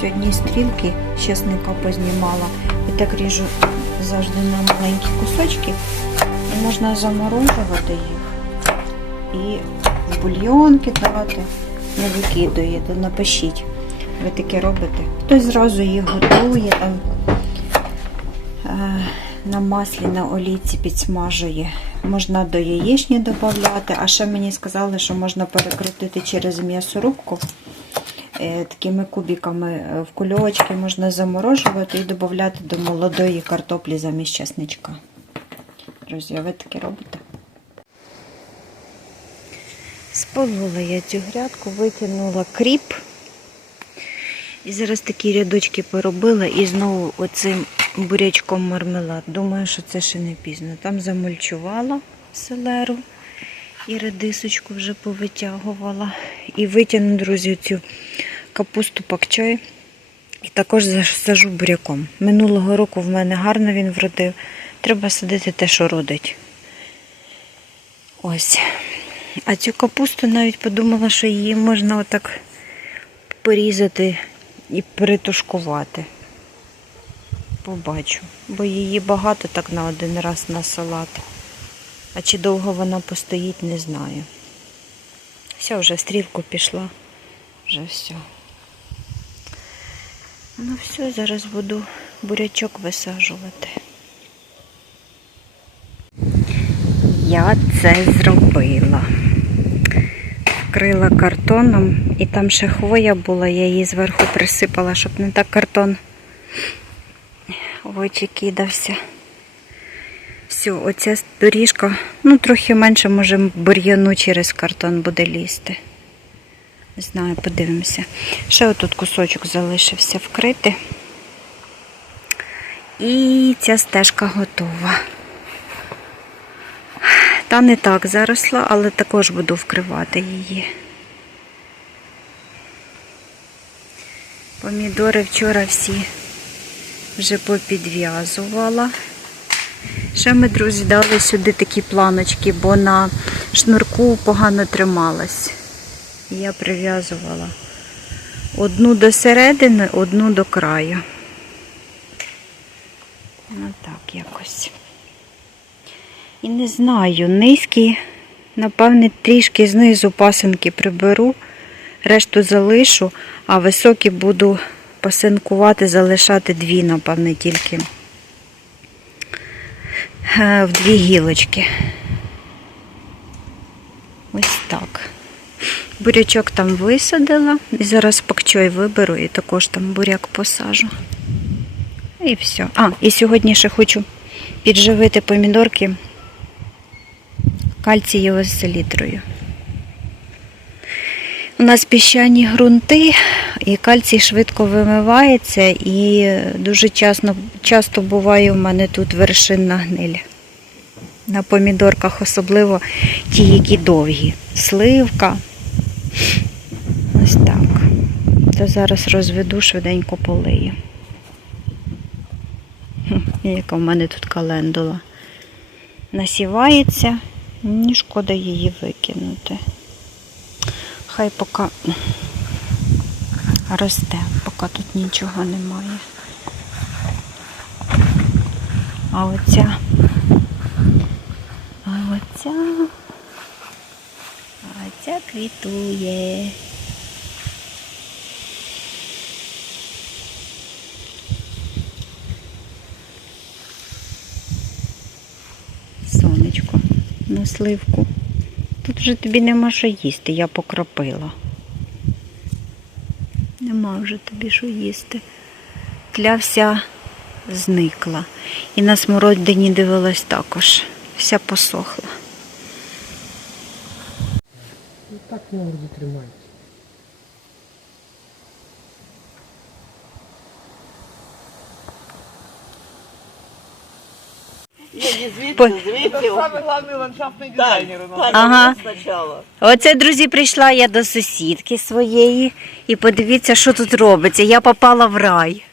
Сьогодні стрілки з познімала. І так ріжу завжди на маленькі кусочки. І можна заморожувати їх. І в бульйон кидати. Не викидуєте, напишіть. Ви таке робите. Хтось зразу їх готує там. е, На маслі, на олійці підсмажує. Можна до яєчні додати, а ще мені сказали, що можна перекрутити через м'ясорубку. Е, Такими кубиками е, в кульочки можна заморожувати і додати до молодої картоплі замість чесничка. Друзі, ви таке робите? Сполола я цю грядку, витягнула кріп. І зараз такі рядочки поробила і знову оцим бурячком мармелад. Думаю, що це ще не пізно. Там замульчувала селеру і редисочку вже повитягувала. І витягну, друзі, цю капусту пакчой. І також засажу буряком. Минулого року в мене гарно він вродив. Треба садити те, що родить. Ось. А цю капусту навіть подумала, що її можна отак порізати і перетушкувати. Побачу. Бо її багато так на один раз на салат. А чи довго вона постоїть, не знаю. Все, вже стрілку пішла. Вже все. Ну все, зараз буду бурячок висаджувати. Я це зробила. Вкрила картоном і там ще хвоя була, я її зверху присипала, щоб не так картон в очі кидався. Все, оця доріжка, ну трохи менше, може, бур'яну через картон буде лізти. Не знаю, подивимося. Ще отут кусочок залишився вкрити. І ця стежка готова. Та не так заросла, але також буду вкривати її. Помідори вчора всі вже попідв'язувала. Ще ми, друзі, дали сюди такі планочки, бо на шнурку погано трималась. Я прив'язувала одну до середини, одну до краю. Ну так якось. І не знаю, низькі, напевне, трішки знизу пасинки приберу, решту залишу, а високі буду пасинкувати, залишати дві, напевне, тільки е, в дві гілочки. Ось так. Бурячок там висадила. І зараз пакчой виберу і також там буряк посажу. І все. А, і сьогодні ще хочу підживити помідорки кальцієвою селітрою. У нас піщані ґрунти, і кальцій швидко вимивається, і дуже часто, часто буває у мене тут вершинна гниль. На помідорках, особливо ті, які довгі. Сливка. Ось так. То зараз розведу, швиденько полию. Яка в мене тут календула. Насівається, мені шкода її викинути. Хай поки росте, поки тут нічого немає. А оця, а оця, а оця квітує. Сонечко на сливку. Тут вже тобі нема що їсти, я покропила. Нема вже тобі що їсти. Тля вся зникла. І на смородині дивилась також. Вся посохла. Ну так морду тримайте. По- Самый главный ландшафтный дизайнер у нас. Ага. Сначала. Оце, друзі, прийшла я до сусідки своєї і подивіться, що тут робиться. Я попала в рай.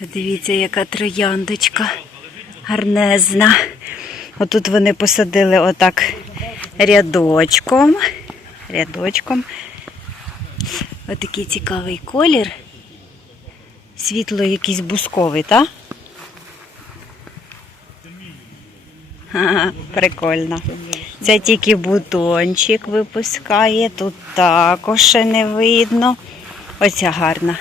Дивіться, яка трояндочка гарнезна. Отут вони посадили отак рядочком. Рядочком. Отакий цікавий колір. Світло якийсь бусковий, так? Ха, Прикольно. Це тільки бутончик випускає, тут також ще не видно. Оця гарна.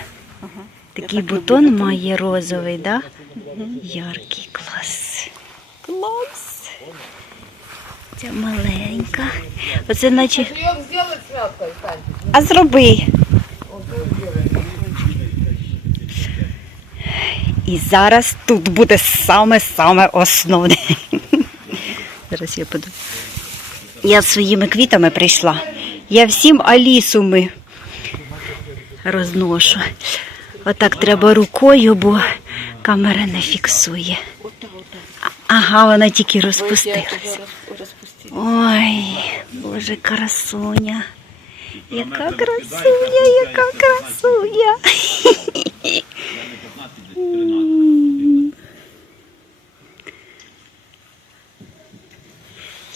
Такий бутон має розовий, так? Да? Яркий клас. Клас. Ця маленька. Оце наче. А зроби. І зараз тут буде саме-саме основне. Зараз я подумаю. Я своїми квітами прийшла. Я всім алісуми розношу. Отак треба рукою, бо камера не фіксує. Ага, вона тільки розпустилася. Ой, боже, красуня. Яка красуня, яка красуня.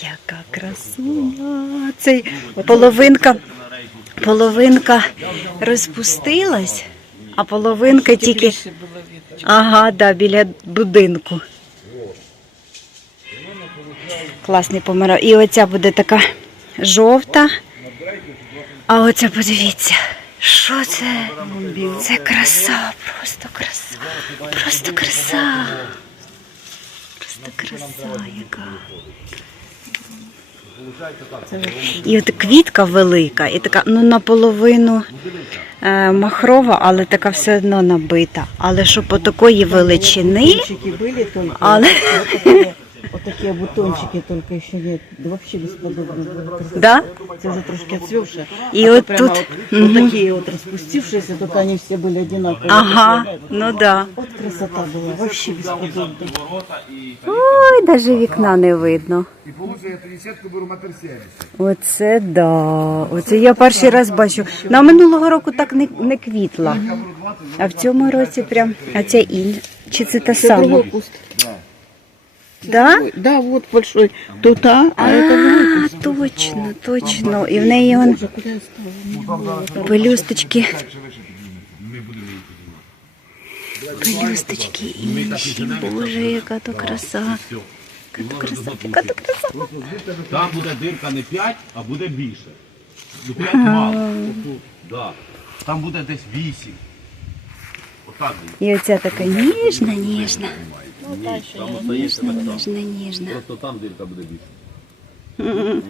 Яка красуня. Цей половинка, половинка розпустилась, а половинка тільки. Ага, да, біля будинку. Класний помирав. І оця буде така жовта. А оце подивіться. Що це? Це краса, просто краса. Просто краса. Просто краса яка. І от квітка велика, і така, ну наполовину е, махрова, але така все одно набита. Але щоб по такої величини, але вот такие, вот такие бутончики только еще нет. Да вообще бесподобно. было. Красота. да? Это уже трошки отцвевшие. И а то вот прямо тут- вот, вот такие вот распустившиеся, только они все были одинаковые. Ага, ну да. Вот красота была, вообще бесподобно. Ой, навіть вікна не видно. І получає тридцятку беру матер 70. Оце да. Оце я перший раз бачу. На минулого року так не, не квітла. А в цьому році прям. А це інь. Чи це та Это сама? Да? Да, вот большой. Тут, а, а это точно, точно. І в неї он пелюсточки. Пелюсточки інші. Боже, яка то краса. Яка то краса, яка то краса. Там буде дирка не 5, а буде більше. Ну 5 мало. Да. Там буде десь 8. Отак. І оця така ніжна, ніжна. Там остається так само. Ніжна, ніжна. Просто там дірка буде більше. М.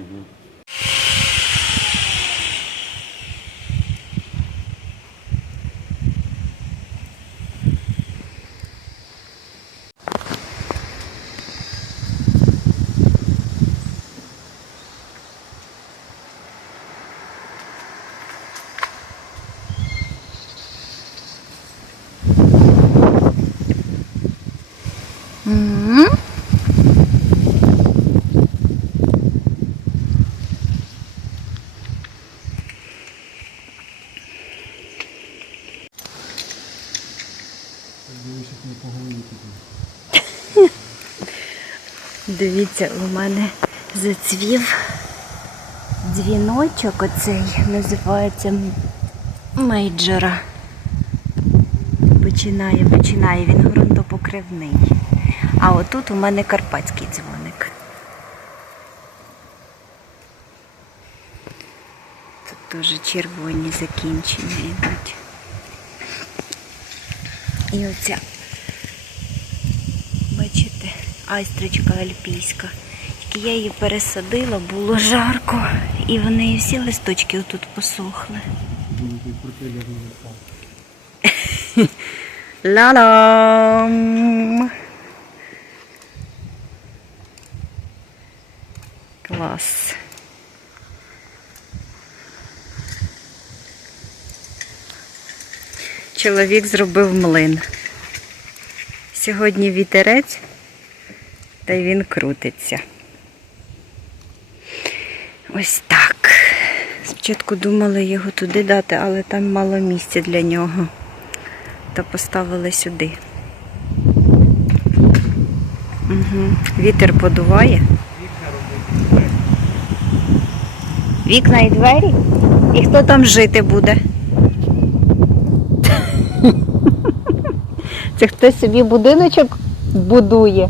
Дивіться, у мене зацвів дзвіночок оцей, називається мейджора. Починає, починає, він ґрунтопокривний. А отут у мене карпатський дзвоник. Тут теж червоні закінчення йдуть. І оця, бачите, айстрочка альпійська. Тільки я її пересадила, було жарко, і в неї всі листочки отут посохли. Ла-лам! Клас. Чоловік зробив млин. Сьогодні вітерець, та й він крутиться. Ось так. Спочатку думали його туди дати, але там мало місця для нього. Та поставили сюди. Угу. Вітер подуває. Вікна і двері? І хто там жити буде? Це хтось собі будиночок будує.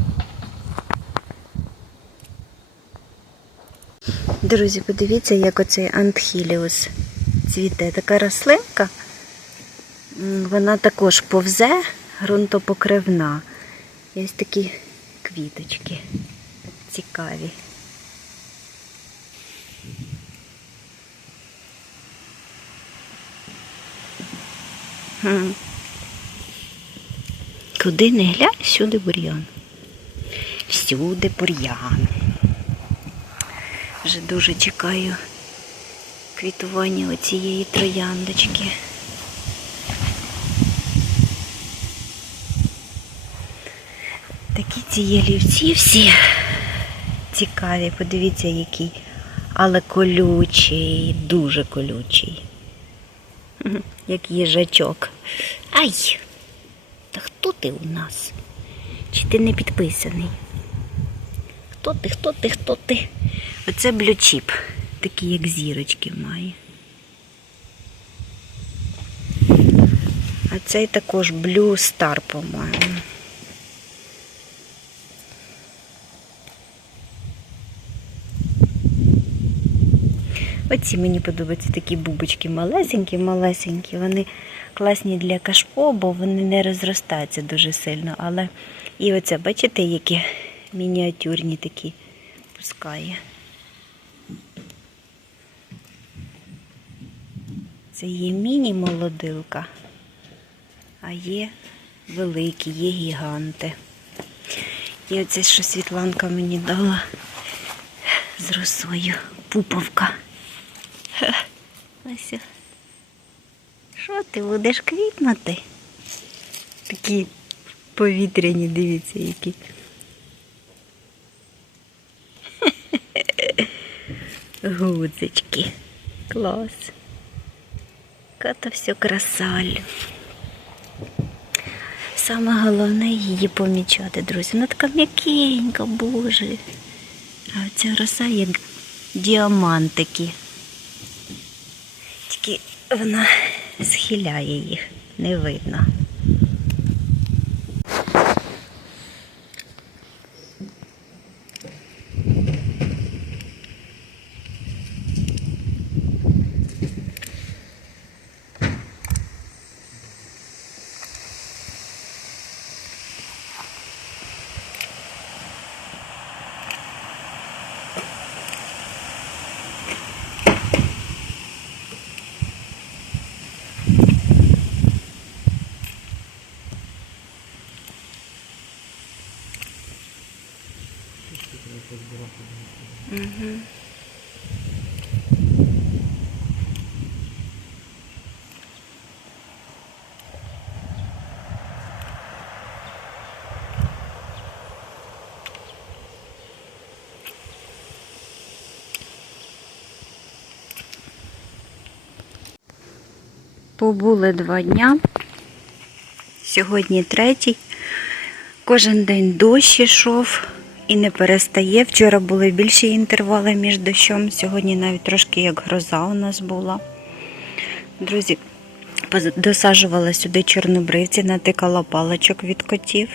Друзі, подивіться, як оцей антхіліус цвіте. Така рослинка. Вона також повзе, ґрунтопокривна. І такі квіточки цікаві. Куди не глянь, всюди бур'ян. Всюди бур'ян. Вже дуже чекаю квітування оцієї трояндочки. Такі ці ялівці всі цікаві. Подивіться, який. Але колючий, дуже колючий. Як їжачок. Ай! Та хто ти у нас? Чи ти не підписаний? Хто ти, хто ти, хто ти? Оце блючіп, такі як зірочки має. А цей також Blue Star, по-моєму. Оці мені подобаються такі бубочки малесенькі, малесенькі. Вони класні для кашпо, бо вони не розростаються дуже сильно. Але і оце, бачите, які мініатюрні такі пускає. Це є міні-молодилка, а є великі, є гіганти. І оце, що Світланка мені дала з росою пуповка. Ха, Ось. Що ти будеш квітнути? Такі повітряні, дивіться, які. Гудзички. Клас. Яка все красаль. Саме головне її помічати, друзі. Вона така м'якенька, боже. А ця роса як діамантики. Тільки вона схиляє їх, не видно. Побули два дня. Сьогодні третій. Кожен день дощ ішов і не перестає. Вчора були більші інтервали між дощом. Сьогодні навіть трошки як гроза у нас була. Друзі, досаджувала сюди чорнобривці, натикала паличок від котів.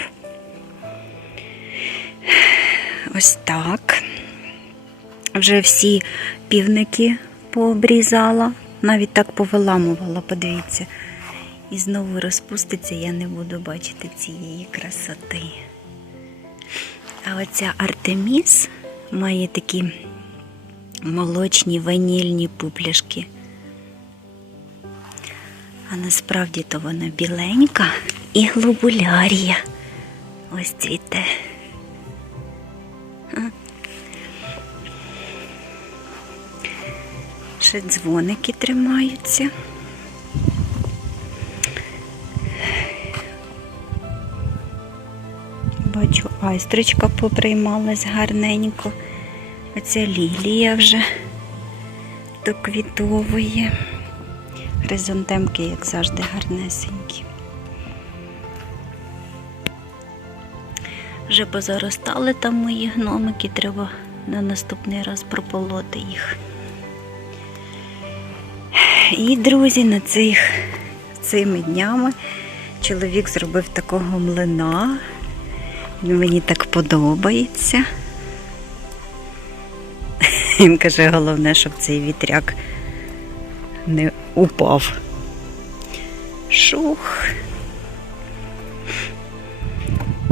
Ось так. Вже всі півники пообрізала, навіть так повиламувала, подивіться. І знову розпуститься, я не буду бачити цієї красоти. А оця Артеміс має такі молочні ванільні пупляшки. А насправді то вона біленька і глобулярія. Ось цвіте. Ще дзвоники тримаються. Бачу, айстричка поприймалась гарненько. Оця лілія вже доквітовує. Хризантемки, як завжди, гарнесенькі. Вже позаростали там мої гномики, треба на наступний раз прополоти їх. І, друзі, на цих цими днями Чоловік зробив такого млина. Він мені так подобається. Він каже, головне, щоб цей вітряк не упав. Шух.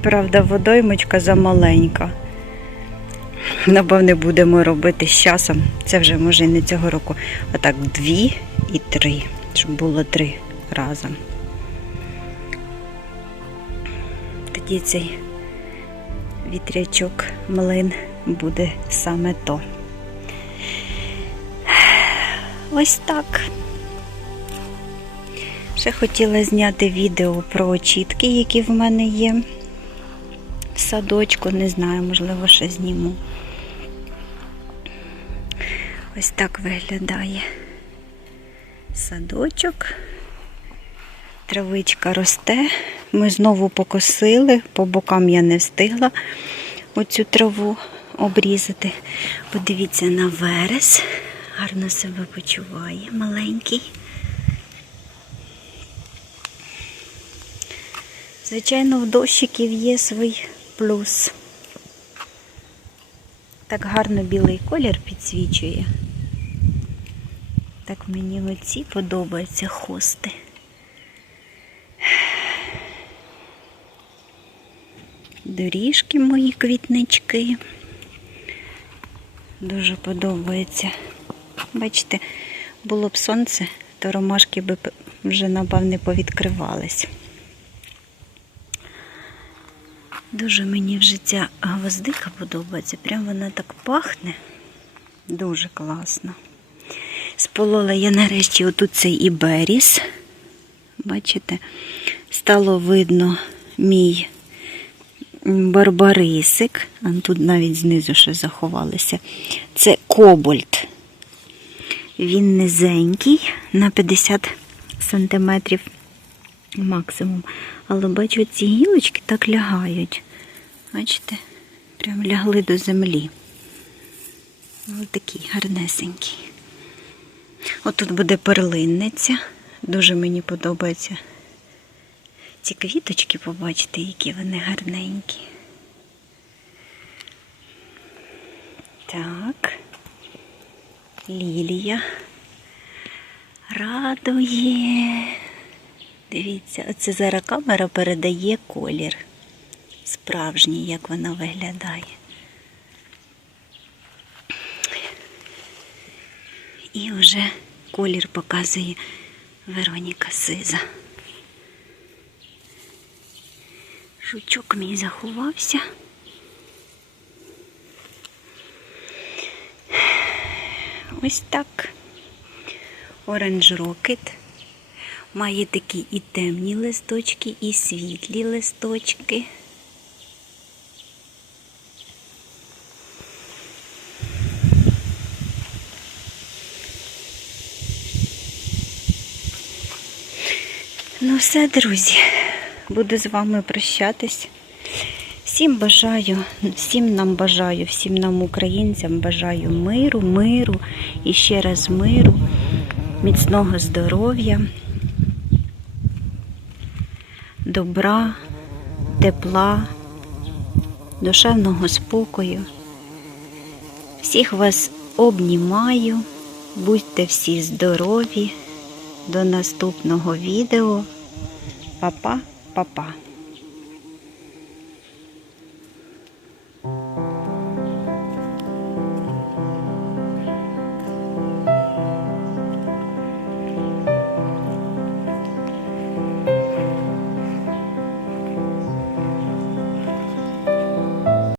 Правда, водоймочка замаленька. Напевне, будемо робити з часом. Це вже може і не цього року. А так, дві і три, щоб було три разом. Тоді цей вітрячок млин буде саме то. Ось так. Ще хотіла зняти відео про очітки, які в мене є в садочку. Не знаю, можливо, ще зніму. Ось так виглядає садочок. Травичка росте. Ми знову покосили, по бокам я не встигла оцю траву обрізати. Подивіться на верес. Гарно себе почуває, маленький. Звичайно, в дощиків є свій плюс. Так гарно білий колір підсвічує. Так мені оці подобаються хости. Доріжки мої квітнички. Дуже подобається. Бачите, було б сонце, то ромашки би вже, напевне, повідкривались. Дуже мені вже ця гвоздика подобається. Прям вона так пахне. Дуже класно. Сполола я нарешті отут цей іберіс. Бачите, стало видно мій барбарисик. А тут навіть знизу ще заховалися. Це кобальт. Він низенький, на 50 сантиметрів максимум. Але бачу, ці гілочки так лягають. Бачите, прям лягли до землі. Ось такий гарнесенький. Отут буде перлинниця. Дуже мені подобаються ці квіточки, побачите, які вони гарненькі. Так. Лілія радує. Дивіться, оце зараз камера передає колір. Справжній, як вона виглядає. І вже колір показує Вероніка Сиза. Жучок мій заховався. Ось так. Оранж рокет. Має такі і темні листочки, і світлі листочки. Ну все, друзі, буду з вами прощатись. Всім бажаю, всім нам бажаю, всім нам, українцям, бажаю миру, миру і ще раз миру, міцного здоров'я, добра, тепла, душевного спокою. Всіх вас обнімаю, будьте всі здорові. До наступного відео. Па-па, па-па.